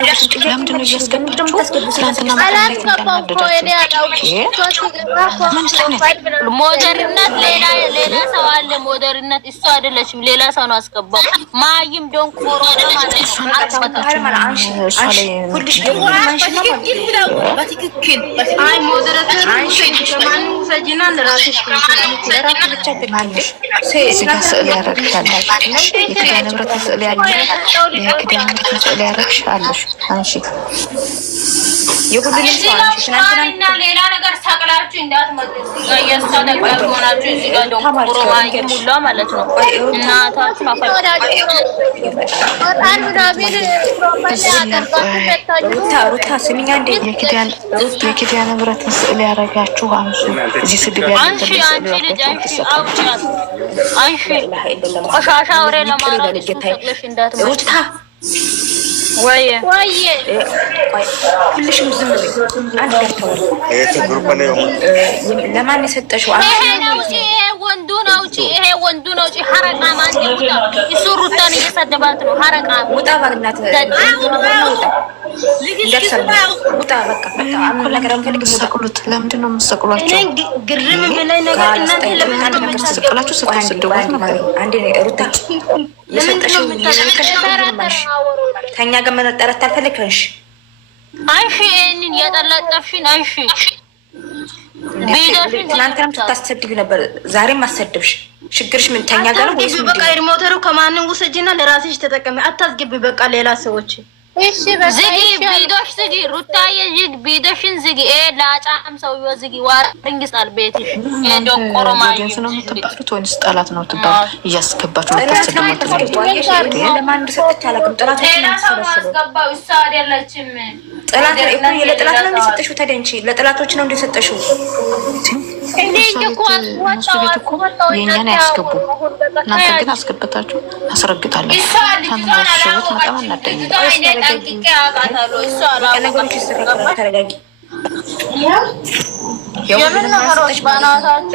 ለምንድን ነው እያስገባችሁ? ትናንትና ሞደርነት ሌላ ሰው አለ። ሞደርነት እሱ አይደለችም፣ ሌላ ሰው ነው አስገባው። ማይም ዶን ኮሮ ሌላ ነገር ሰቅላችሁ እንዳትመጡ። ማለት ነው። እናታችሁ የኪዳነ ምሕረትን ስዕል ያደረጋችሁ አንሱ። እዚህ ስድብ አንሺ ቆሻሻ ወሬ ለማውራት እንዳትመጡ። ወይ ሁልሽም ዝም በይ። አንድ ዳርተው ለማን የሰጠሽው? ወንዱ ነው እንጂ ይሄ ወንዱ ነው እንጂ ሐረቃ ማን ይውጣ? እሱ ሩታን እየሰደባት ነው። ሐረቃ ውጣ ባልናት ውጣ በቃ አሁን ነገር አንፈልግም። ሰቅሉት። ለምንድን ነው የምትሰቅሏቸው? ግርም ብለኝ ነገር እናንተ ለምን ተሰቅላችሁ ስትሰደቡት ነው? አንዴ ሩታ የሰጠሽው ከኛ ጋር መጠራት አልፈለግሽ? አንሺ ይሄንን የጠለጠፍሽን አንሺ። ትናንትናም ስታሰድቢ ነበር፣ ዛሬም አሰድብሽ። ችግርሽ ምን? ተኛ ጋር ነው ወይስ በቃ ሪሞተሩ ከማንም ውሰጂና ለራስሽ ተጠቀሚ። አታስገቢ በቃ ሌላ ሰዎች ዝጊ። ቢዶሽ ዝጊ። ሩታዬ ዝጊ፣ ቢዶሽን ዝጊ። ላጫም ሰውዬው ዝጊ። ዋርንግስታል ቤትሽ ዶንቆሮማ ነው የምትባሉት ወይንስ ጠላት ነው ትባሉ? እያስገባችሁ ለማን ሰጥቼ አላውቅም። ጠላት አስገባው እሷ አይደለችም። ጠላት ለጠላት ነው እንደሰጠሽው። ታዲያ አንቺ ለጠላቶች ነው እንደሰጠሽው። እነሱ ቤት እኮ የእኛን አያስገቡ። እናንተ ግን አስገብታችሁ አስረግጣለሁ። ታናሽት መጣም እናደኝ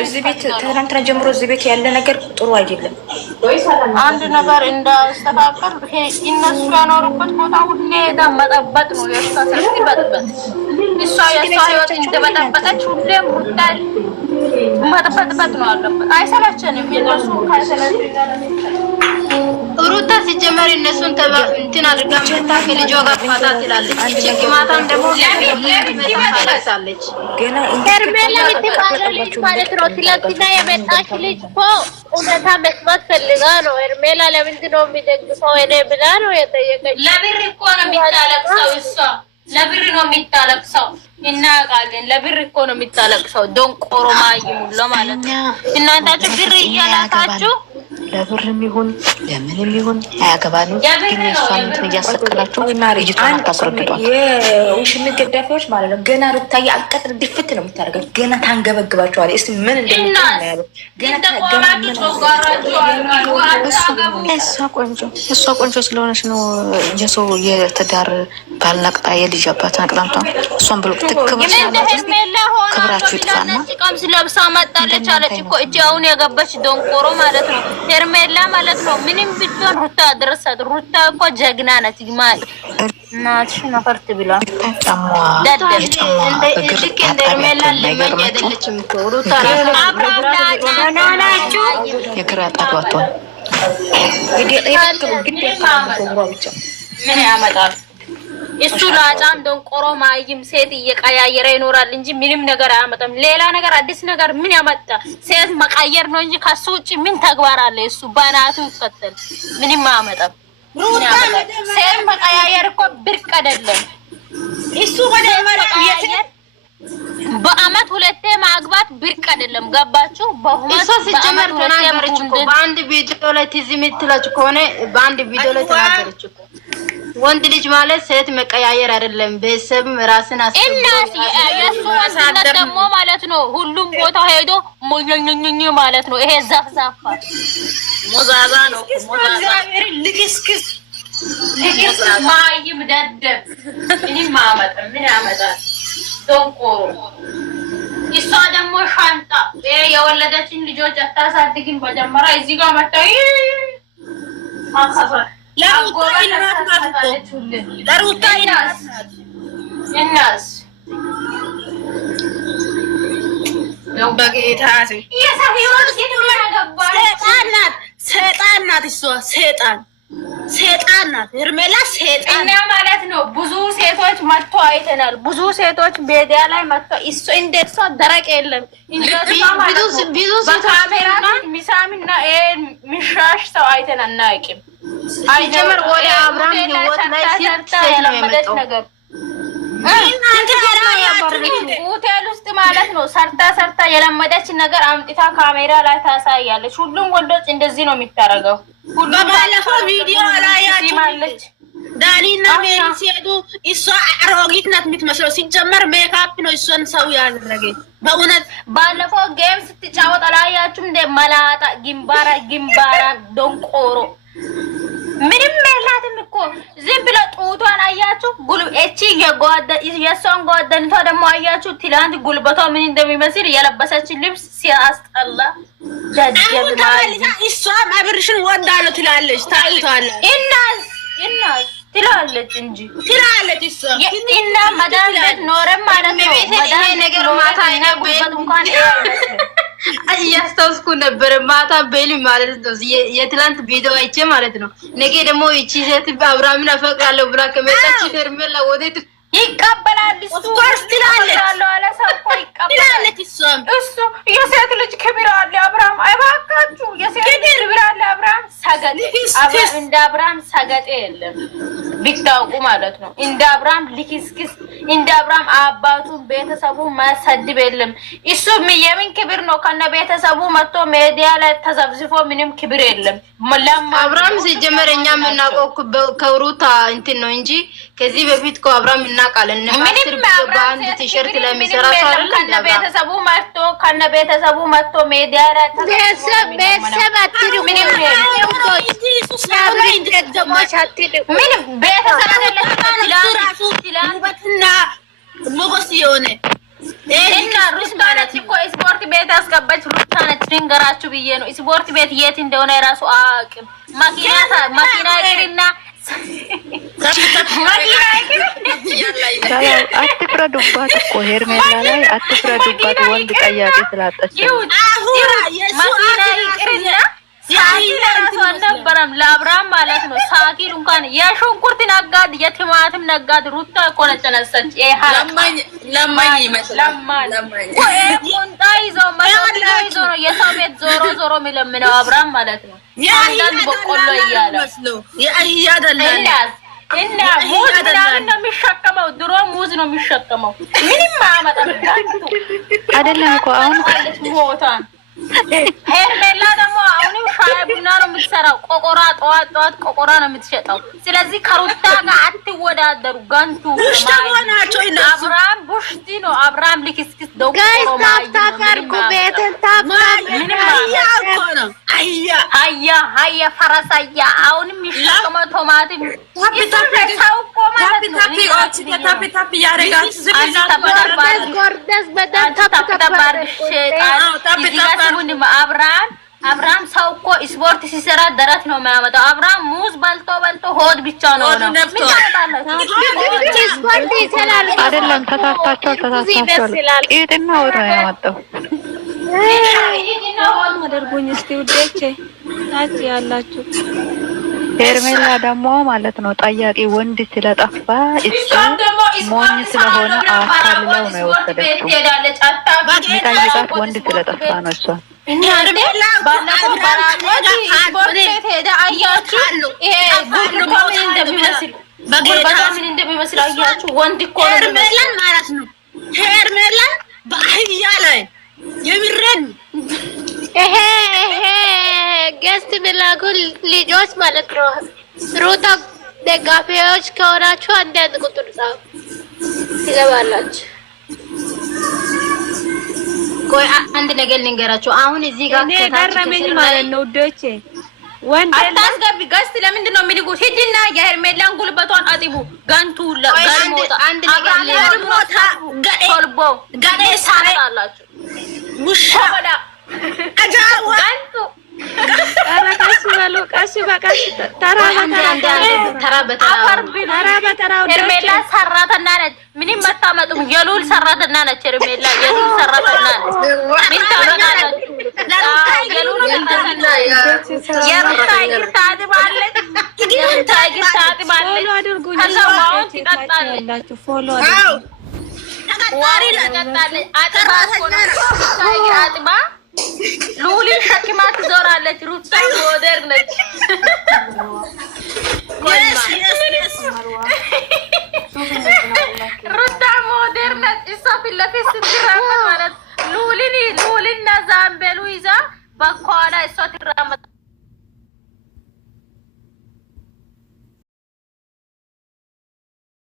እዚህ ቤት ትናንትና ጀምሮ እዚህ ቤት ያለ ነገር ጥሩ አይደለም። አንድ ነገር እንዳስተካከል እነሱ ያኖሩበት ቦታ ሁሌ ሄዳ መጠበጥ ነው። የእሷ ስልክ በጥበጥ እሷ የእሷ ህይወት እንደበጠበጠች ሁሌም ሁዳል መጠበጥበጥ ነው አለበት። አይሰላቸንም የነሱ ሩታ ሲጀመር እነሱን እንትን አድርጋ መታ ከልጇ ጋር ፋታ ትላለች። እቺ ማታም ደግሞ ታለቅሳለች። ገና ሄርሜላ የምትባለው ልጅ ማለት ነው። ትላንትና የመጣች ልጅ እኮ እውነታ መስማት ፈልጋ ነው። ሄርሜላ ለምንድን ነው የሚደግፈው እኔ ብላ ነው የጠየቀች። ለብር እኮ ነው የሚታለቅሰው እሷ፣ ለብር ነው የሚታለቅሰው። እናውቃለን። ለብር እኮ ነው የሚታለቅሰው። ዶንቆሮ ማይሙላ ማለት ነው። እናንታችሁ ብር እያላካችሁ ለብርም ይሁን ለምንም ይሁን አያገባንም። ግን እሷን እንትን እያሰቀላችሁ ልጅቷን አታስረግጧት። የውሽምት ገዳፊዎች ማለት ነው። ገና ሩታዬ አቀጥር ድፍት ነው የምታደርገው። ገና ታንገበግባቸዋል። እስኪ ምን እንደምትናያሉ። እሷ ቆንጆ ስለሆነች ነው የሰው የትዳር ባልነቅጣ የልጅ አባት ነቅጣምታ እሷን ብሎ ክብራችሁ ይጥፋና ጭቃም ስለብሳ መጣለች አለች እኮ እቺ አሁን የገባች ዶንቆሮ ማለት ነው። ሄርሜላ ማለት ነው። ምንም ቢሆን ሩታ ድረሳት። ሩታ እኮ ጀግና ነች። ግማል እናትሽ ነፈርት ብላ ሄርሜላ ለማኝ አይደለችም እኮ ሩታ ናችሁ። የግራ ጣቷን ምን ያመጣል? እሱ ላጫም ደንቆሮ ማይም ሴት እየቀያየረ ይኖራል እንጂ ምንም ነገር አያመጣም። ሌላ ነገር አዲስ ነገር ምን ያመጣ? ሴት መቀየር ነው እንጂ ከሱ ውጪ ምን ተግባር አለ? እሱ ባናቱ ይፈተል ምንም አያመጣም። ሴት መቀያየር እኮ ብርቅ አይደለም። እሱ በአመት ሁለቴ ማግባት ብርቅ አይደለም። ገባችሁ? በሁለት ሲጀመር ተናገረች እኮ በአንድ ቪዲዮ ላይ ትዝ የምትላችሁ ከሆነ በአንድ ቪዲዮ ላይ ተናገረች እኮ ወንድ ልጅ ማለት ሴት መቀያየር አይደለም። ቤተሰብ ራስን አስቀምጦ የሱ ወንድነት ደግሞ ማለት ነው ሁሉም ቦታ ሄዶ ሞኝኝኝ ማለት ነው። ይሄ ዛፍዛፋ ሞዛዛ ነው። ሞዛዛ ልግስግስ ማይም ደደብ ምንም ማመጣ ምን ያመጣል? ዶንቆሮ እሷ ደግሞ ሻንጣ የወለደችን ልጆች አታሳድግም። መጀመሪያ እዚህ ጋር መጣ ለሩታ እናስ በጌታ ሰይጣን ናት እሷ ሰይጣን ናት ሄርሜላ ሰይጣን እና ማለት ነው። ብዙ ሴቶች መጥቶ አይተናል። ብዙ ሴቶች ሚዲያ ላይ መጥቶ እሱ እንደሷ ደረቅ የለም። ብዙ በካሜራ ሚሳምና ሚሻሽ ሰው አይተን አናውቅም። አይጀምር ወደ አብርሃም ህይወት ላይ ሴት ነው የመጣው ነገር ሆቴል ውስጥ ማለት ነው። ሰርታ የለመደች ነገር አምጥታ ካሜራ ላይ ታሳያለች። ሁሉም ወንዶች እንደዚህ ነው የሚታረገው። ሁሉም ባለፈው ቪዲዮ ላይ ያቺ ዳኒና ሜሪ ሲሄዱ እሷ አሮጊት ናት የምትመስለው። ሲጀመር ሜካፕ ነው እሷን ሰው ያደረገ። በእውነት ባለፈው ጌም ስትጫወት አላያችሁም እንደ መላጣ ግንባራ ዶንቆሮ ምንም የላትም እኮ ዝም ብለ ጡቷን አያችሁ። እቺ የሷን ጓደኝቷ ደግሞ አያችሁ። ትላንት ጉልበቷ ምን እንደሚመስል የለበሰች ልብስ ሲያስጠላ። እሷም አብርሽን ወዳለሁ ትላለች። ታዩታለች። እናስ ትላለች እንጂ ትላለች እሷ እና መዳን ቤት ኖረም ማለት ነው። መዳን ነገር ማታ አይና ጉልበት እንኳን እያስታውስኩ ነበር። ማታ ቤሊ ማለት ነው የትላንት ቪዲዮ አይቼ ማለት ነው። ነገ ደግሞ እቺ ሴት አብርሃምን አፈቅራለሁ ብላ ከመጣች ሄርሜላ ወዴት ይቀበላል? እሱ እሱ የሴት ልጅ ክብር አለ። አብርሃም አይባካችሁ፣ የሴት ልጅ ክብር አለ። አብርሃም ሰገጤ እንደ አብርሃም ሰገጤ የለም ቢታውቁ ማለት ነው። እንደ አብርሃም ልክስክስ፣ እንደ አብርሃም አባቱን ቤተሰቡ ማሰድብ የለም። እሱ የምን ክብር ነው? ከነ ቤተሰቡ መጥቶ ሜዲያ ላይ ተዘብዝፎ ምንም ክብር የለም። አብርሃም ሲጀመር እኛ የምናውቀው ከሩታ እንትን ነው እንጂ ከዚህ በፊት እኮ አብርሃም እናውቃለን። በአንድ ቲሸርት ላይ የሚሰራ ሰው አይደለም። ከነ ቤተሰቡ መጥቶ ሜዲያ ላይ ቤተሰብ አትሉ ምንም ሞገስ የሆነ እና ሩስ ማለት እኮ ስፖርት ቤት ያስገባች ሩታ ነች። ድንገራችሁ ብዬ ነው። ስፖርት ቤት የት እንደሆነ የራሱ አቅም ማኪና ይቅርና አትፍረዱባት እኮ ሄርሜላ ላይ አትፍረዱባት። ወንድ ጠያቂ ስላጠች ማኪና ይቅርና ሳኪል ራሱ አልነበረም ለአብርሃም ማለት ነው። ሳኪል እንኳን የሽንኩርት ነጋድ የቲማቲም ነጋድ ሩታ እኮ ነች ተነሳች። ለማኝ ይመስላል ቁንጣ ይዞ ነው የሰው ቤት ዞሮ የሚለምነው አብርሃም ማለት ነው። አንዳንድ በቆሎ እያለ እና ሙዝ ምናምን ነው የሚሸከመው። ድሮ ሙዝ ነው የሚሸከመው። ምንም አያመጣም አይደለም እኮ አሁን ሞታን ሄርሜላ ደግሞ አሁንም ሻይ ቡና ነው የምትሰራው። ቆቆራ ጠዋት ቆቆራ ነው የምትሸጠው። ስለዚህ ከሩታ ጋር አትወዳደሩ። ገንቱ አብርሃም ቡሽቲ ነው። አብርሃም ልክስክስ ደው አያ ፈረሳያ አሁንም የሚሸከመው ቶማቲም ሰው እኮ ማለት ነው። አብርሃም ሰው እኮ ስፖርት ሲሰራ ደረት ነው የሚያመጣው። አብርሃም ሙዝ በልቶ ሆድ ብቻ ነው ነው አይደለም። ተሳስታችኋል። ጤጥና ወራ ያመጣው አደርጉኝ እስቲ ውዴቼ ታች ያላችሁ ሄርሜላ ደግሞ ማለት ነው ጠያቂ ወንድ ስለጠፋ እሱ ሞኝ ስለሆነ አካልለው ነው የወሰደችው። የሚጠይቃት ወንድ ስለጠፋ ነው እሷ ምን እንደሚመስል አያችሁ? ወንድ እኮ ሄርሜላን ማለት ነው። ሄርሜላን በአህያ ላይ የምረን ይሄ ገስት ብላጉ ልጆች ማለት ነው። ሩታ ደጋፊዎች ከሆናችሁ አንድ ቁጥር ጻፉ ትገባላችሁ። ቆይ አንድ ነገር ልንገራችሁ። አሁን እዚህ ጋር ከታረመኝ ማለት ነው ዶቼ ወንድ አታስገቢ። ገስት ለምንድን ነው የሚልጉት? ሂጂና የሄርሜላን ጉልበቷን አጥቡ። ጋንቱ ለጋልሞታ አንድ ነገር ለሞታ ቶልቦ ጋኔ ሳላላችሁ ሙሻላ አጃዋ ጋንቱ ኧረ ቀስ በሉ ቀስ በቀስ ተራ በተራ ሄርሜላ ሰራተኛ ነች። ምንም መታመጡም የሉል ሰራተኛ ነች። ሄርሜላ የሉል ሰራተኛ ነች። ምን ታመጣለች? የሉል ሰራተኛ የሩታ እግር ታጥባለች። የሩታ እግር ታጥባለች። ፎሎ አድርጉኝ። ከሰማውን ትጠጣለች። ፎሎ አድርጉኝ። ዋሪ ትጠጣለች። አጥባ አጥባ ሉሊን ሸክማ ትዞራለች። ሩታ ሞዴር ነች። ሩታ ሞዴር ነች። እሷ ፊት ለፊት ስትራመድ ማለት ሉሊን ዛምቤሉ ይዛ በኋላ እሷ ትራመድ